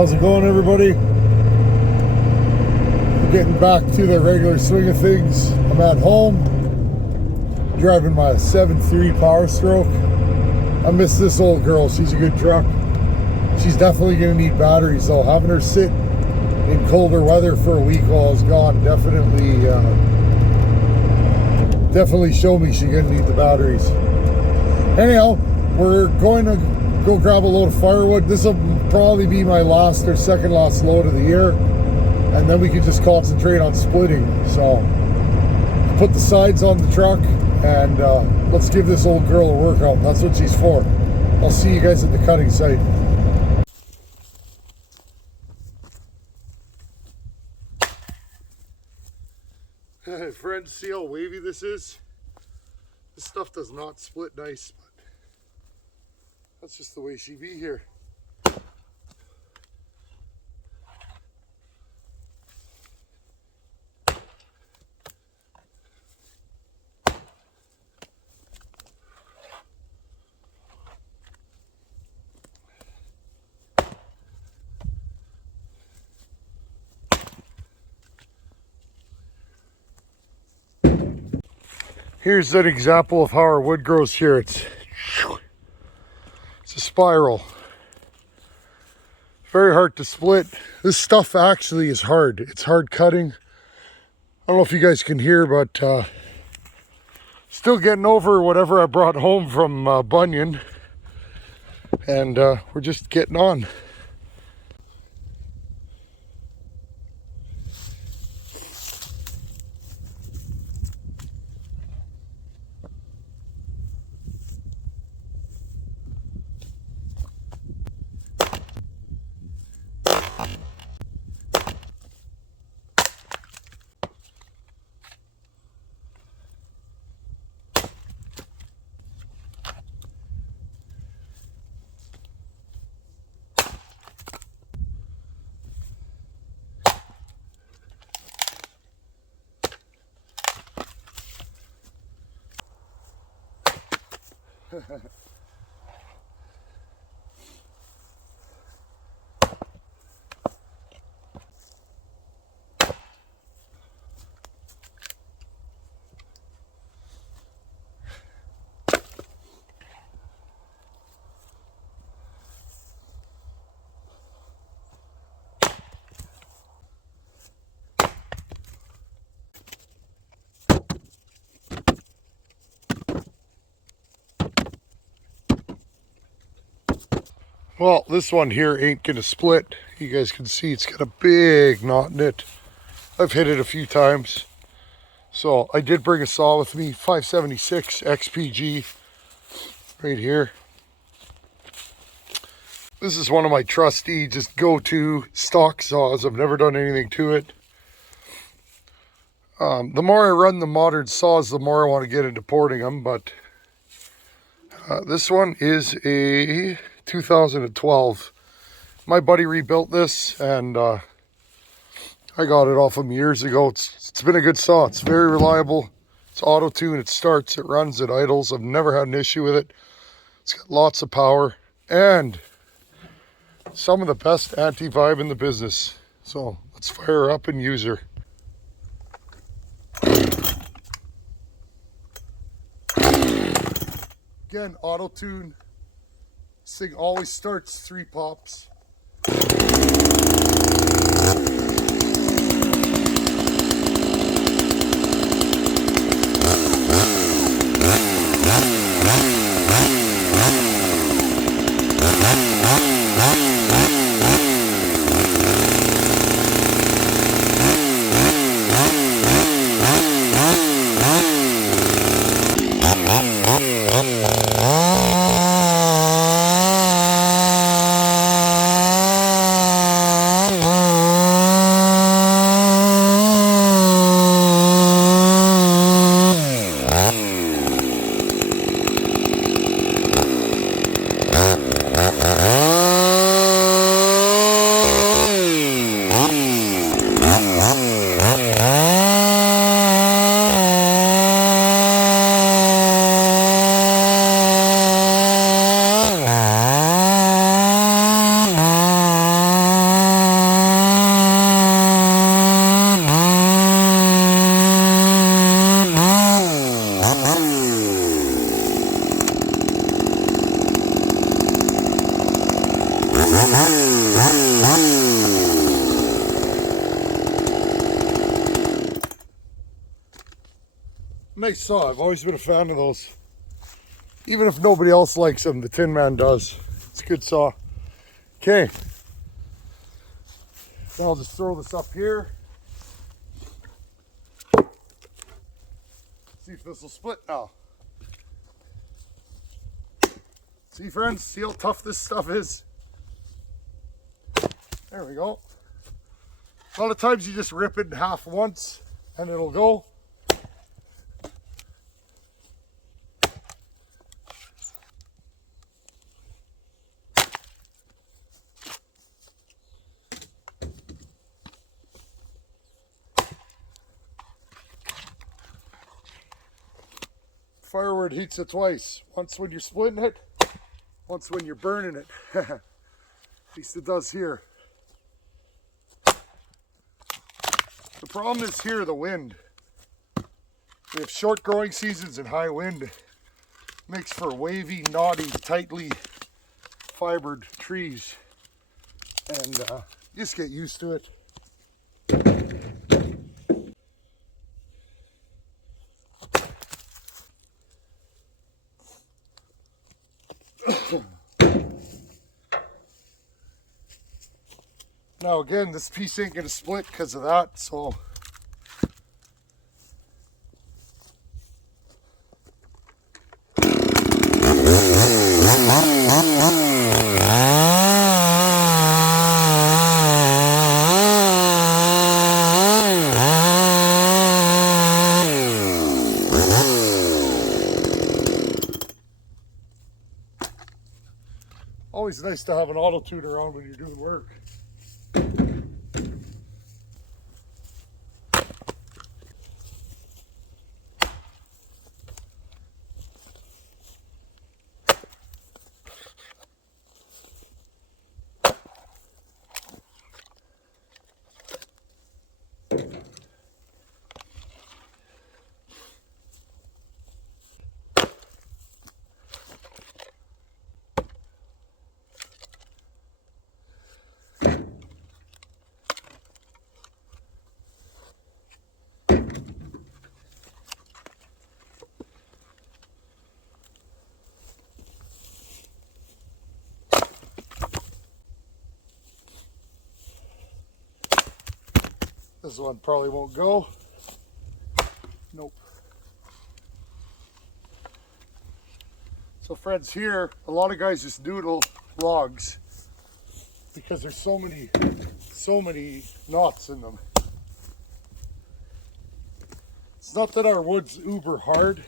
How's it going, everybody? Getting back to the regular swing of things. I'm at home, driving my 7.3 Power Stroke. I miss this old girl. She's a good truck. She's definitely going to need batteries, though. Having her sit in colder weather for a week while I was gone definitely showed me she's going to need the batteries. Anyhow, we're going to go grab a load of firewood. This will probably be my last or second last load of the year, and then we can just concentrate on splitting. So put the sides on the truck and let's give this old girl a workout. That's what she's for. I'll see you guys at the cutting site. Friends, see how wavy this is? This stuff does not split nice, but that's just the way she be here. Here's an example of how our wood grows here. It's a spiral. Very hard to split. This stuff actually is hard. It's hard cutting. I don't know if you guys can hear, but still getting over whatever I brought home from Bunyan. And we're just getting on. Well, this one here ain't gonna split. You guys can see it's got a big knot in it. I've hit it a few times. So I did bring a saw with me, 576 XPG right here. This is one of my trusty, just go-to stock saws. I've never done anything to it. The more I run the modern saws, the more I want to get into porting them, but this one is a 2012. My buddy rebuilt this, and I got it off him years ago. It's been a good saw. It's very reliable. It's auto-tune. It starts, it runs, it idles. I've never had an issue with it. It's got lots of power and some of the best anti-vibe in the business. So let's fire her up and use her. Again, auto-tune. This thing always starts 3 pops. Nice saw. I've always been a fan of those. Even if nobody else likes them, the Tin Man does. It's a good saw. Okay. Now I'll just throw this up here. See if this will split now. See, friends? See how tough this stuff is? There we go. A lot of times you just rip it in half once and it'll go. Firewood heats it twice. Once when you're splitting it, once when you're burning it. At least it does here. The problem is here, the wind. We have short growing seasons and high wind. Makes for wavy, knotty, tightly fibered trees. And you just get used to it. Now again, this piece ain't gonna split because of that, so always nice to have an auto tune around when you're doing work. This one probably won't go. Nope. So friends, here, a lot of guys just noodle logs because there's so many knots in them. It's not that our wood's uber hard.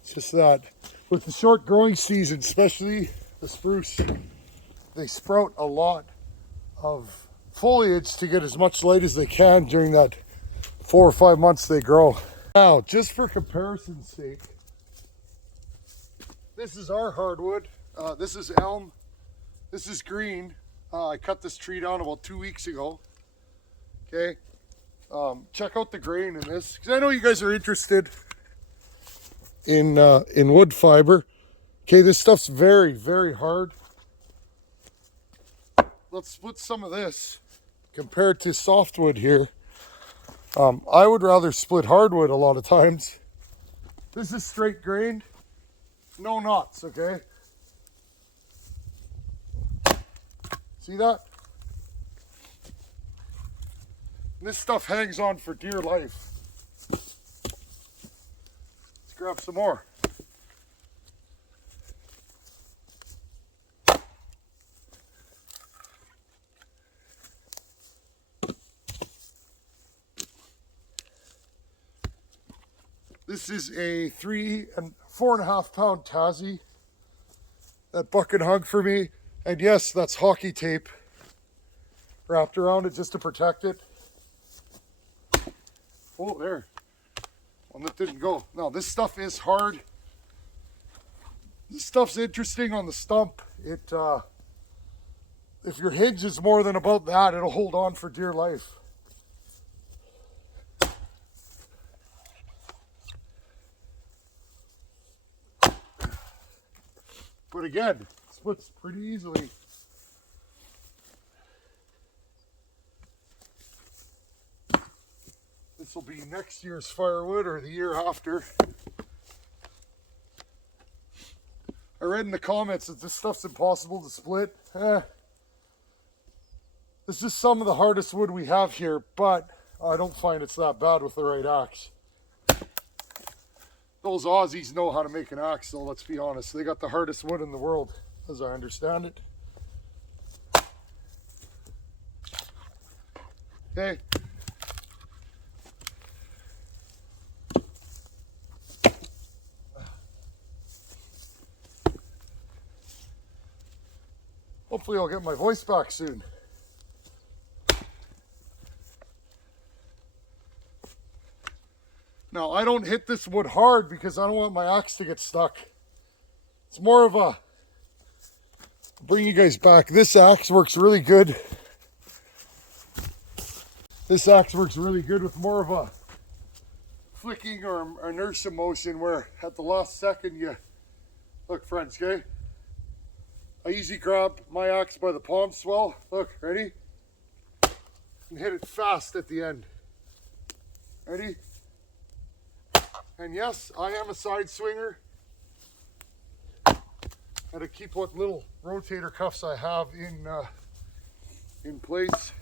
It's just that with the short growing season, especially the spruce, they sprout a lot of foliage to get as much light as they can during that 4 or 5 months they grow. Now, just for comparison's sake, this is our hardwood. This is elm. This is green. I cut this tree down about 2 weeks ago. Okay. Check out the grain in this, because I know you guys are interested in wood fiber. Okay, this stuff's very, very hard. Let's split some of this compared to softwood here. I would rather split hardwood a lot of times. This is straight grained, no knots, okay? See that? This stuff hangs on for dear life. Let's grab some more. This is a 3 and 4.5 pound Tassie that bucket hung for me. And yes, that's hockey tape wrapped around it just to protect it. Oh, there. One that didn't go. No, this stuff is hard. This stuff's interesting on the stump. It, if your hinge is more than about that, it'll hold on for dear life. But again, splits pretty easily. This will be next year's firewood or the year after. I read in the comments that this stuff's impossible to split. This is some of the hardest wood we have here, but I don't find it's that bad with the right axe. Those Aussies know how to make an axe, so let's be honest. They got the hardest wood in the world, as I understand it. Okay. Hopefully I'll get my voice back soon. Now, I don't hit this wood hard because I don't want my axe to get stuck. It's more of a, bring you guys back. This axe works really good. This axe works really good with more of a flicking or inertia motion where at the last second you, look friends, okay? I easy grab my axe by the palm swell. Look, ready? And hit it fast at the end. Ready? And yes, I am a side swinger. And to keep what little rotator cuffs I have in place.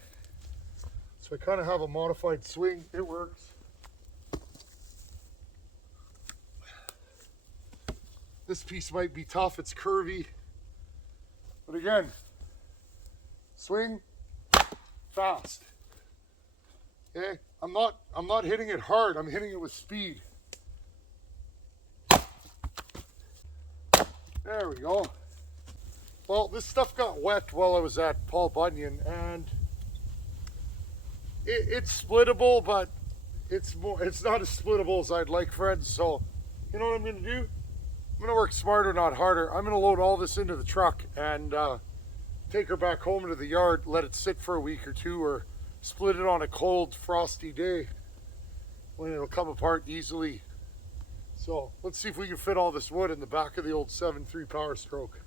So I kind of have a modified swing. It works. This piece might be tough. It's curvy. But again, swing fast. Okay? I'm not hitting it hard. I'm hitting it with speed. There we go. Well, this stuff got wet while I was at Paul Bunyan, and it's splittable, but it's not as splittable as I'd like, friends. So, you know what I'm going to do? I'm going to work smarter, not harder. I'm going to load all this into the truck and take her back home to the yard, let it sit for a week or two, or split it on a cold, frosty day when it'll come apart easily. So let's see if we can fit all this wood in the back of the old 7.3 Power Stroke.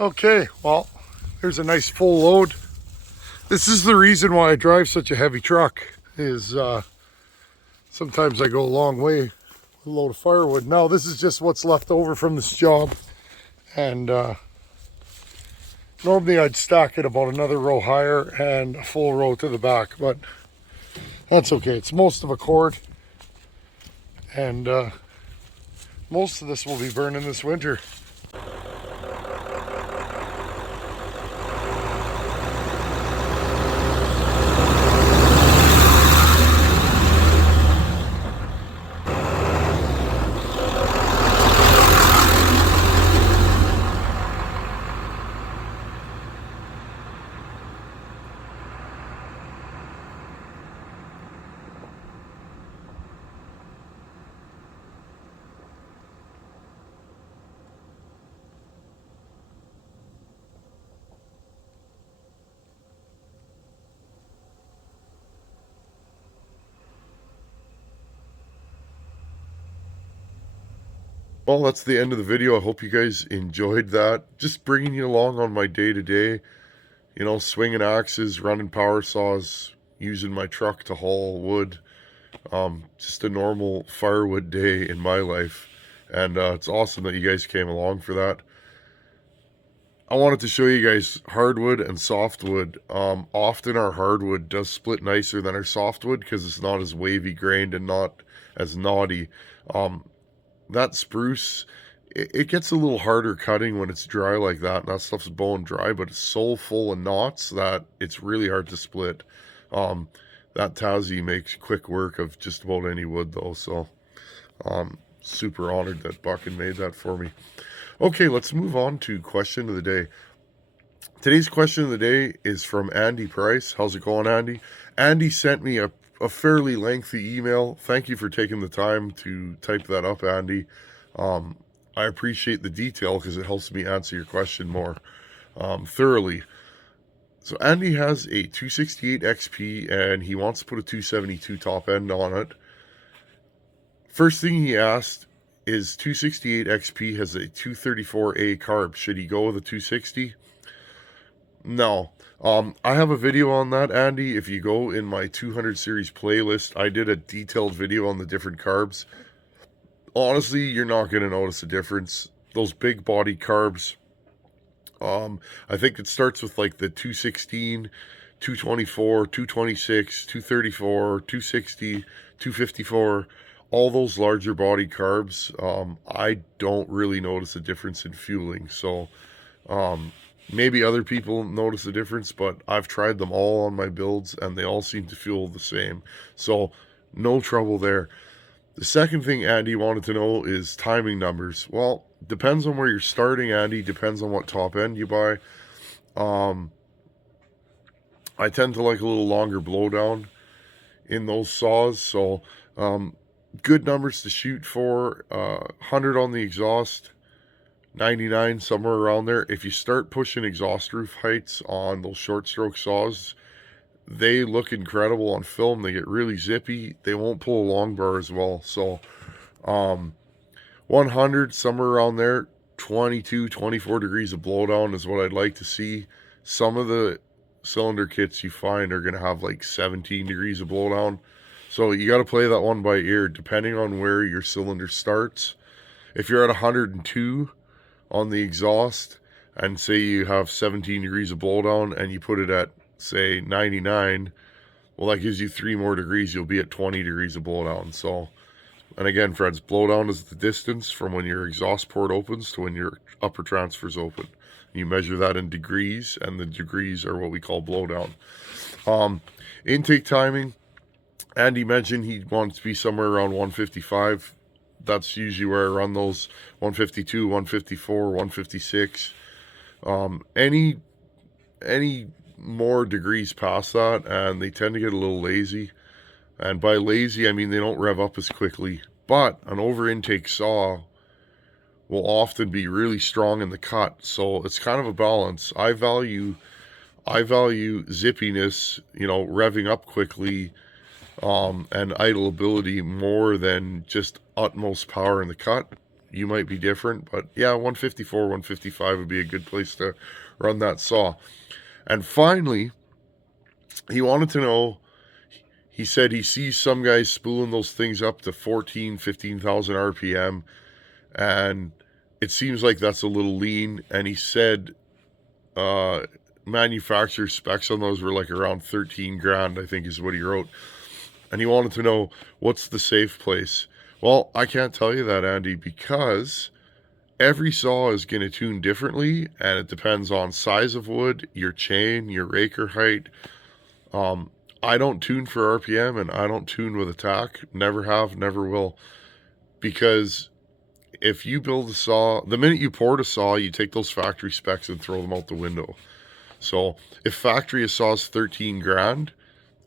Okay, well, there's a nice full load. This is the reason why I drive such a heavy truck, is sometimes I go a long way with a load of firewood. Now this is just what's left over from this job, and normally I'd stack it about another row higher and a full row to the back, but that's okay. It's most of a cord, and most of this will be burning this winter. Well, that's the end of the video. I hope you guys enjoyed that. Just bringing you along on my day-to-day, you know, swinging axes, running power saws, using my truck to haul wood. Just a normal firewood day in my life. And it's awesome that you guys came along for that. I wanted to show you guys hardwood and softwood. Often our hardwood does split nicer than our softwood because it's not as wavy grained and not as knotty. That spruce, it gets a little harder cutting when it's dry like that, and that stuff's bone dry, but it's so full of knots that it's really hard to split. That Tazi makes quick work of just about any wood though, so super honored that Buckin made that for me. Okay, let's move on to question of the day. Today's question of the day is from Andy Price. How's it going, Andy? Andy sent me a fairly lengthy email. Thank you for taking the time to type that up, Andy. I appreciate the detail because it helps me answer your question more thoroughly. So Andy has a 268 XP and he wants to put a 272 top end on it. First thing he asked is 268 XP has a 234A carb. Should he go with a 260? No. I have a video on that, Andy. If you go in my 200 series playlist, I did a detailed video on the different carbs. Honestly, you're not going to notice a difference. Those big body carbs, I think it starts with like the 216, 224, 226, 234, 260, 254, all those larger body carbs. I don't really notice a difference in fueling. So, maybe other people notice a difference, but I've tried them all on my builds and they all seem to fuel the same. So no trouble there. The second thing Andy wanted to know is timing numbers. Well, depends on where you're starting, Andy. Depends on what top end you buy. I tend to like a little longer blowdown in those saws. So good numbers to shoot for. 100 on the exhaust. 99, somewhere around there. If you start pushing exhaust roof heights on those short stroke saws, they look incredible on film. They get really zippy. They won't pull a long bar as well. So 100, somewhere around there, 22, 24 degrees of blowdown is what I'd like to see. Some of the cylinder kits you find are going to have like 17 degrees of blowdown. So you got to play that one by ear depending on where your cylinder starts. If you're at 102 on the exhaust and say you have 17 degrees of blowdown and you put it at say 99, well, that gives you 3 more degrees. You'll be at 20 degrees of blowdown. So, and again, friends, blowdown is the distance from when your exhaust port opens to when your upper transfer's open. You measure that in degrees, and the degrees are what we call blowdown. Intake timing, Andy mentioned he wants to be somewhere around 155. That's usually where I run those. 152, 154, 156. Any more degrees past that, and they tend to get a little lazy. And by lazy, I mean they don't rev up as quickly. But an over intake saw will often be really strong in the cut. So it's kind of a balance. I value zippiness, you know, revving up quickly, and idle ability more than just utmost power in the cut. You might be different, but yeah, 154, 155 would be a good place to run that saw. And finally, he wanted to know, he said he sees some guys spooling those things up to 14, 15,000 RPM, and it seems like that's a little lean. And he said manufacturer specs on those were like around 13 grand, I think is what he wrote. And he wanted to know, what's the safe place? Well, I can't tell you that, Andy, because every saw is going to tune differently, and it depends on size of wood, your chain, your raker height. I don't tune for RPM, and I don't tune with attack. Never have, never will. Because if you build a saw, the minute you port a saw, you take those factory specs and throw them out the window. So if factory saw is 13 grand,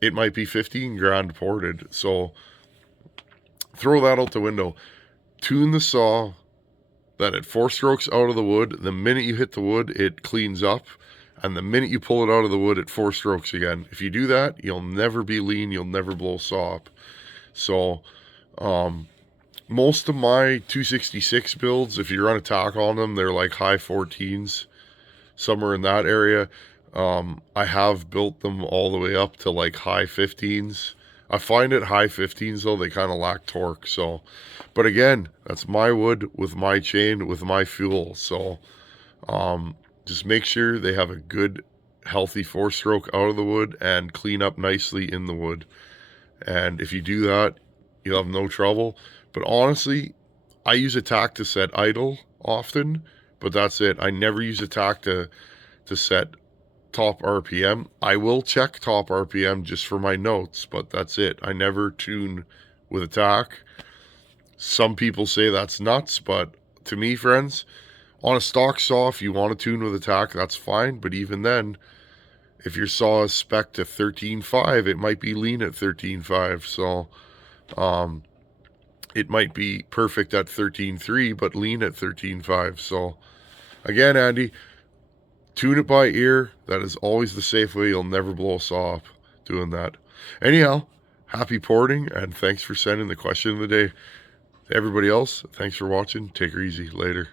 it might be 15 grand ported. So throw that out the window. Tune the saw that at 4 strokes out of the wood, the minute you hit the wood, it cleans up. And the minute you pull it out of the wood, at 4 strokes again. If you do that, you'll never be lean. You'll never blow saw up. So most of my 266 builds, if you run a tack on them, they're like high 14s, somewhere in that area. I have built them all the way up to like high 15s. I find at high 15s though, they kind of lack torque. So, but again, that's my wood with my chain with my fuel. So, just make sure they have a good, healthy 4-stroke out of the wood and clean up nicely in the wood. And if you do that, you'll have no trouble. But honestly, I use a tack to set idle often, but that's it. I never use a tack to set top RPM. I will check top RPM just for my notes, but that's it. I never tune with a tack. Some people say that's nuts, but to me, friends, on a stock saw, if you want to tune with a tack, that's fine. But even then, if your saw is spec to 13.5, it might be lean at 13.5. So, it might be perfect at 13.3, but lean at 13.5. So, again, Andy, tune it by ear. That is always the safe way. You'll never blow a saw up doing that. Anyhow, happy porting, and thanks for sending the question of the day. To everybody else, thanks for watching. Take her easy. Later.